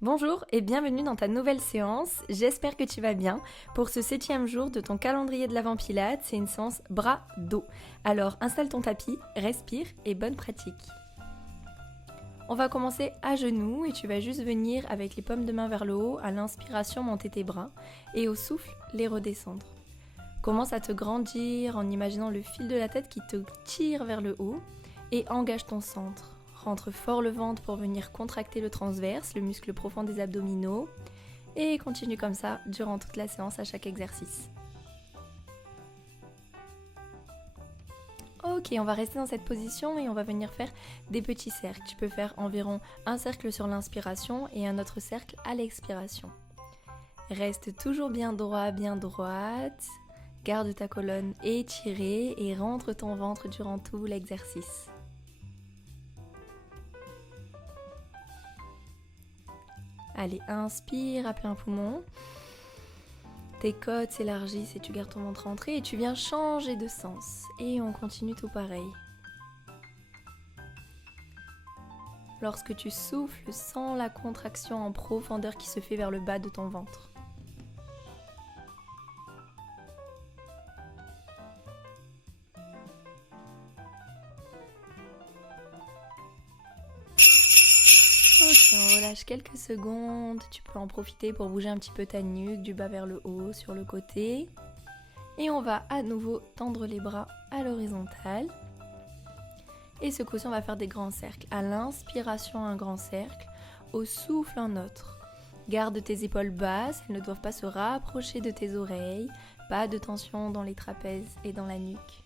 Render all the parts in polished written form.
Bonjour et bienvenue dans ta nouvelle séance, j'espère que tu vas bien. Pour ce 7e jour de ton calendrier de l'Avent Pilates, c'est une séance bras-dos. Alors installe ton tapis, respire et bonne pratique. On va commencer à genoux et tu vas juste venir avec les paumes de main vers le haut, à l'inspiration monter tes bras et au souffle les redescendre. Commence à te grandir en imaginant le fil de la tête qui te tire vers le haut et engage ton centre. Rentre fort le ventre pour venir contracter le transverse, le muscle profond des abdominaux. Et continue comme ça durant toute la séance à chaque exercice. Ok, on va rester dans cette position et on va venir faire des petits cercles. Tu peux faire environ un cercle sur l'inspiration et un autre cercle à l'expiration. Reste toujours bien droit, bien droite. Garde ta colonne étirée et rentre ton ventre durant tout l'exercice. Allez, inspire à plein poumon. Tes côtes s'élargissent et tu gardes ton ventre rentré et tu viens changer de sens. Et on continue tout pareil. Lorsque tu souffles, sens la contraction en profondeur qui se fait vers le bas de ton ventre. Ok, on relâche quelques secondes. Tu peux en profiter pour bouger un petit peu ta nuque, du bas vers le haut, sur le côté. Et on va à nouveau tendre les bras à l'horizontale. Et ce coup-ci, on va faire des grands cercles. À l'inspiration, un grand cercle. Au souffle, un autre. Garde tes épaules basses, elles ne doivent pas se rapprocher de tes oreilles. Pas de tension dans les trapèzes et dans la nuque.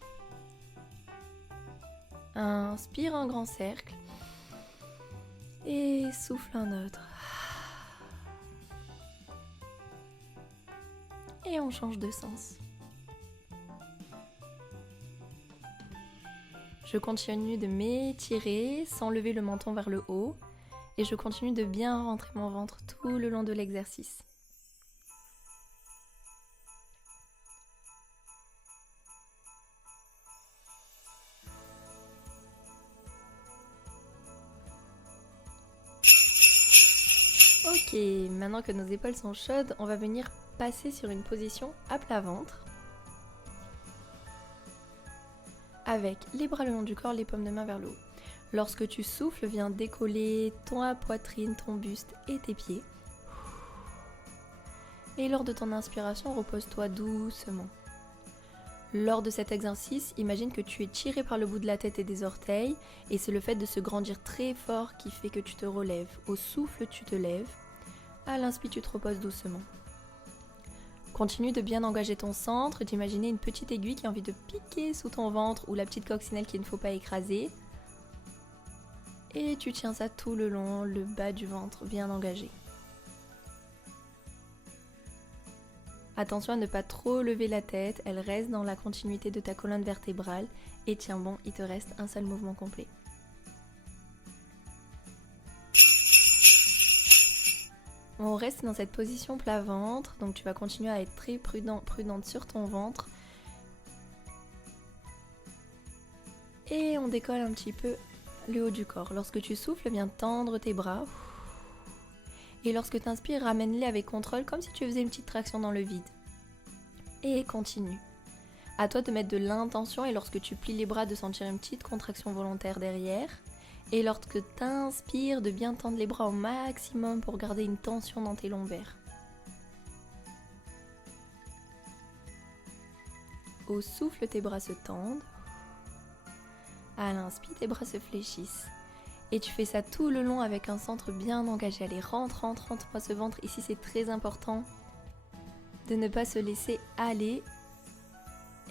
Inspire un grand cercle. Et souffle un autre. Et on change de sens. Je continue de m'étirer sans lever le menton vers le haut. Et je continue de bien rentrer mon ventre tout le long de l'exercice. Ok, maintenant que nos épaules sont chaudes, on va venir passer sur une position à plat ventre. Avec les bras le long du corps, les paumes de main vers le haut. Lorsque tu souffles, viens décoller ton poitrine, ton buste et tes pieds. Et lors de ton inspiration, repose-toi doucement. Lors de cet exercice, imagine que tu es tiré par le bout de la tête et des orteils et c'est le fait de se grandir très fort qui fait que tu te relèves. Au souffle, tu te lèves. À l'inspire, tu te reposes doucement. Continue de bien engager ton centre, d'imaginer une petite aiguille qui a envie de piquer sous ton ventre ou la petite coccinelle qu'il ne faut pas écraser. Et tu tiens ça tout le long, le bas du ventre bien engagé. Attention à ne pas trop lever la tête, elle reste dans la continuité de ta colonne vertébrale. Et tiens bon, il te reste un seul mouvement complet. On reste dans cette position plat ventre, donc tu vas continuer à être très prudente sur ton ventre. Et on décolle un petit peu le haut du corps. Lorsque tu souffles, viens tendre tes bras. Et lorsque tu inspires, ramène-les avec contrôle, comme si tu faisais une petite traction dans le vide. Et continue. À toi de mettre de l'intention et lorsque tu plies les bras, de sentir une petite contraction volontaire derrière. Et lorsque tu inspires, de bien tendre les bras au maximum pour garder une tension dans tes lombaires. Au souffle, tes bras se tendent. À l'inspire, tes bras se fléchissent. Et tu fais ça tout le long avec un centre bien engagé. Allez, rentre moi ce ventre. Ici, c'est très important de ne pas se laisser aller.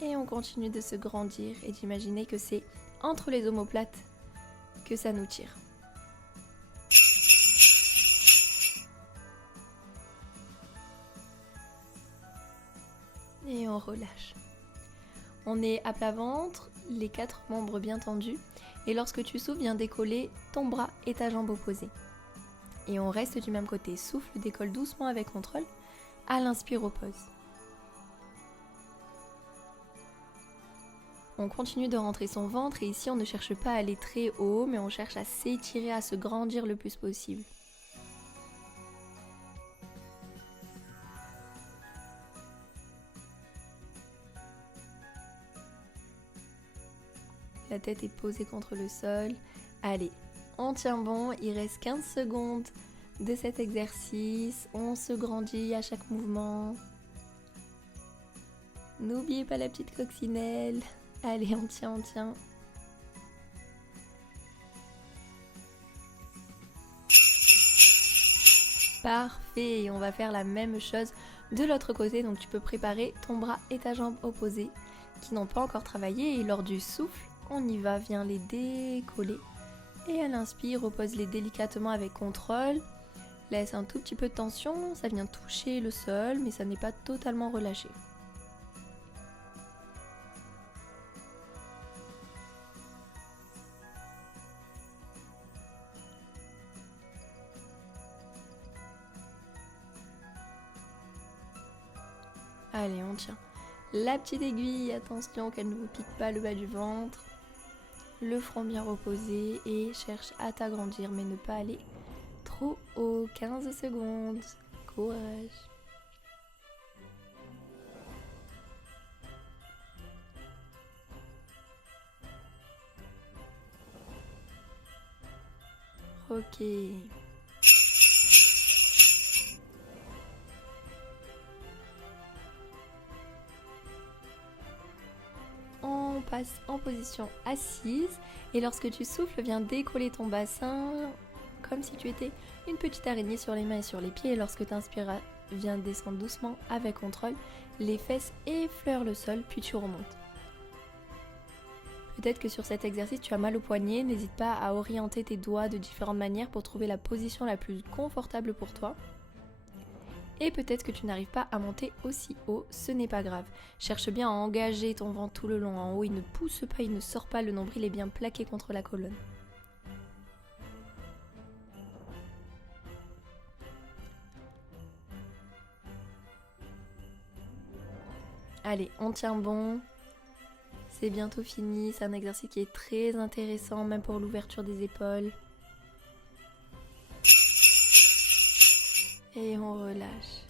Et on continue de se grandir et d'imaginer que c'est entre les omoplates que ça nous tire. Et on relâche. On est à plat ventre, les 4 membres bien tendus. Et lorsque tu souffles, viens décoller ton bras et ta jambe opposée. Et on reste du même côté. Souffle, décolle doucement avec contrôle. À l'inspire, repose. On continue de rentrer son ventre et ici on ne cherche pas à aller très haut, mais on cherche à s'étirer, à se grandir le plus possible. La tête est posée contre le sol. Allez, on tient bon, il reste 15 secondes de cet exercice. On se grandit à chaque mouvement. N'oubliez pas la petite coccinelle. Allez, on tient, on tient. Parfait, on va faire la même chose de l'autre côté. Donc tu peux préparer ton bras et ta jambe opposée qui n'ont pas encore travaillé. Et lors du souffle, on y va, viens les décoller. Et à l'inspire, repose-les délicatement avec contrôle. Laisse un tout petit peu de tension, ça vient toucher le sol, mais ça n'est pas totalement relâché. Allez, on tient. La petite aiguille, attention qu'elle ne vous pique pas le bas du ventre. Le front bien reposé et cherche à t'agrandir mais ne pas aller trop haut. 15 secondes. Courage. Ok. On passe en position assise et lorsque tu souffles, viens décoller ton bassin comme si tu étais une petite araignée sur les mains et sur les pieds. Et lorsque tu inspires, viens descendre doucement avec contrôle. Les fesses effleurent le sol, puis tu remontes. Peut-être que sur cet exercice, tu as mal au poignet. N'hésite pas à orienter tes doigts de différentes manières pour trouver la position la plus confortable pour toi. Et peut-être que tu n'arrives pas à monter aussi haut, ce n'est pas grave. Cherche bien à engager ton ventre tout le long. En haut, il ne pousse pas, il ne sort pas, le nombril est bien plaqué contre la colonne. Allez, on tient bon. C'est bientôt fini, c'est un exercice qui est très intéressant, même pour l'ouverture des épaules. Et on relâche.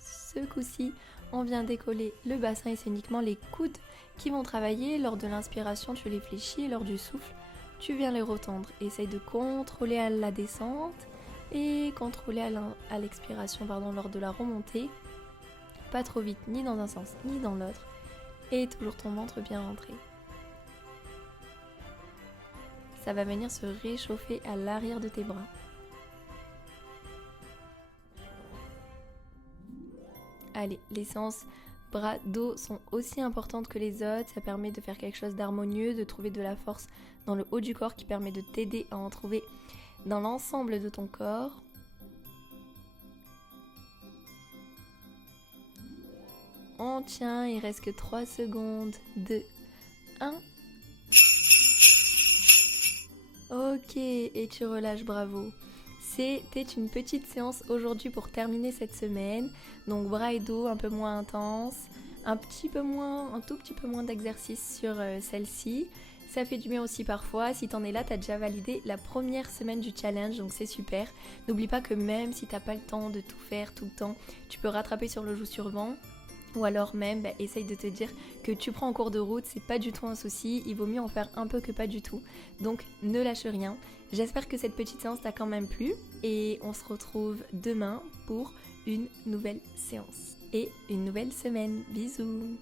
Ce coup-ci, on vient décoller le bassin et c'est uniquement les coudes qui vont travailler. Lors de l'inspiration, tu les fléchis et lors du souffle, tu viens les retendre. Essaye de contrôler à la descente et contrôler à l'expiration lors de la remontée. Pas trop vite, ni dans un sens, ni dans l'autre. Et toujours ton ventre bien rentré. Ça va venir se réchauffer à l'arrière de tes bras. Allez, les séances bras, dos sont aussi importantes que les autres. Ça permet de faire quelque chose d'harmonieux, de trouver de la force dans le haut du corps qui permet de t'aider à en trouver dans l'ensemble de ton corps. On tient, il reste que 3 secondes. 2, 1. Ok, et tu relâches, bravo. C'était une petite séance aujourd'hui pour terminer cette semaine. Donc bras et dos un peu moins intense, un tout petit peu moins d'exercice sur celle-ci. Ça fait du bien aussi parfois. Si t'en es là, t'as déjà validé la première semaine du challenge, donc c'est super. N'oublie pas que même si t'as pas le temps de tout faire tout le temps, tu peux rattraper sur le jour suivant. Ou alors même, essaye de te dire que tu prends en cours de route, c'est pas du tout un souci, il vaut mieux en faire un peu que pas du tout. Donc ne lâche rien. J'espère que cette petite séance t'a quand même plu et on se retrouve demain pour une nouvelle séance et une nouvelle semaine. Bisous!